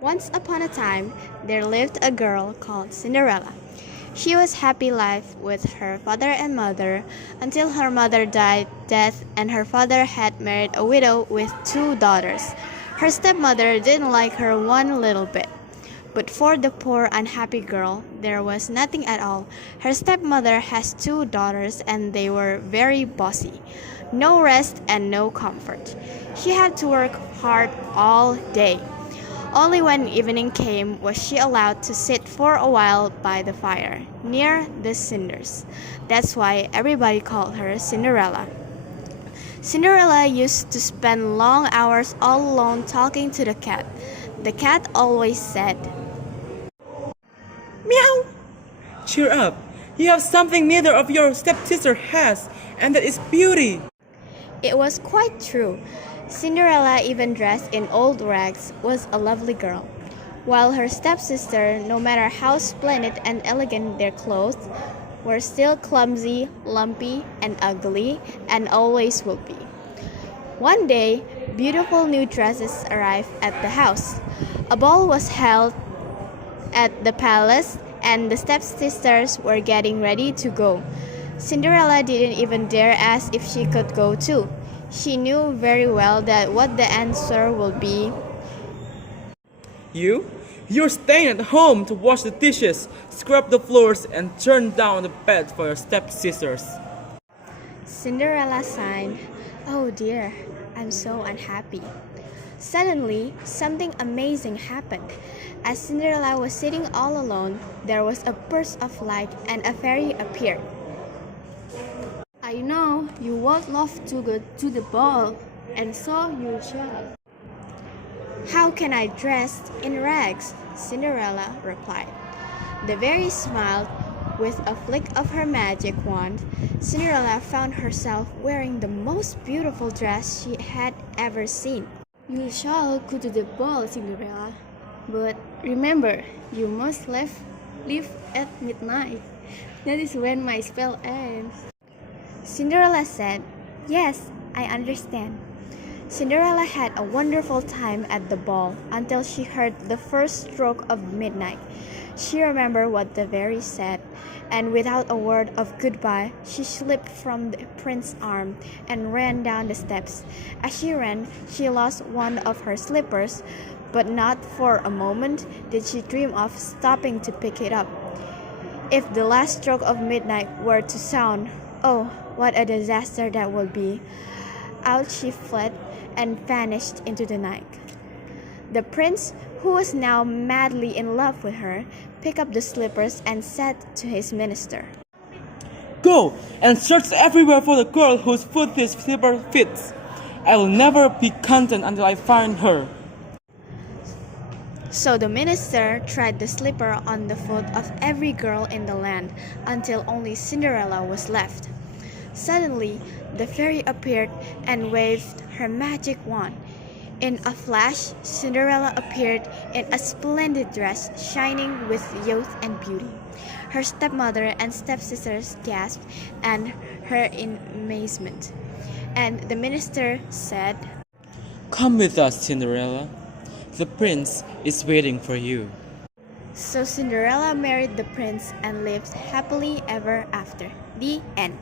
Once upon a time, there lived a girl called Cinderella. She was happy life with her father and mother until her mother died death and her father had married a widow with two daughters. Her stepmother didn't like her one little bit. But for the poor unhappy girl, there was nothing at all. Her stepmother has two daughters and they were very bossy. No rest and no comfort. She had to work hard all day. Only when evening came was she allowed to sit for a while by the fire, near the cinders. That's why everybody called her Cinderella. Cinderella used to spend long hours all alone talking to the cat. The cat always said, Meow! Cheer up. You have something neither of your stepsister has, and that is beauty. It was quite true. Cinderella, even dressed in old rags, was a lovely girl, while her stepsister, no matter how splendid and elegant their clothes, were still clumsy, lumpy, and ugly, and always will be. One day, beautiful new dresses arrived at the house. A ball was held at the palace, and the stepsisters were getting ready to go. Cinderella didn't even dare ask if she could go too. She knew very well that what the answer would be. You're staying at home to wash the dishes, scrub the floors, and turn down the bed for your stepsisters. Cinderella sighed, "Oh dear, I'm so unhappy." Suddenly, something amazing happened. As Cinderella was sitting all alone, there was a burst of light and a fairy appeared. I know you won't love to go to the ball, and so you shall. "How can I dress in rags?" Cinderella replied. The fairy smiled. With a flick of her magic wand, Cinderella found herself wearing the most beautiful dress she had ever seen. You shall go to the ball, Cinderella. But remember, you must leave at midnight. That is when my spell ends. Cinderella said, "Yes, I understand." Cinderella had a wonderful time at the ball until she heard the first stroke of midnight. She remembered what the fairy said, and without a word of goodbye, she slipped from the prince's arm and ran down the steps. As she ran, she lost one of her slippers, but not for a moment did she dream of stopping to pick it up. If the last stroke of midnight were to sound, oh, what a disaster that would be! Out she fled and vanished into the night. The prince, who was now madly in love with her, picked up the slippers and said to his minister, Go and search everywhere for the girl whose foot this slipper fits. I will never be content until I find her. So the minister tried the slipper on the foot of every girl in the land until only Cinderella was left. Suddenly, the fairy appeared and waved her magic wand. In a flash, Cinderella appeared in a splendid dress shining with youth and beauty. Her stepmother and stepsisters gasped at her in amazement. And the minister said, Come with us, Cinderella. The prince is waiting for you. So Cinderella married the prince and lived happily ever after. The end.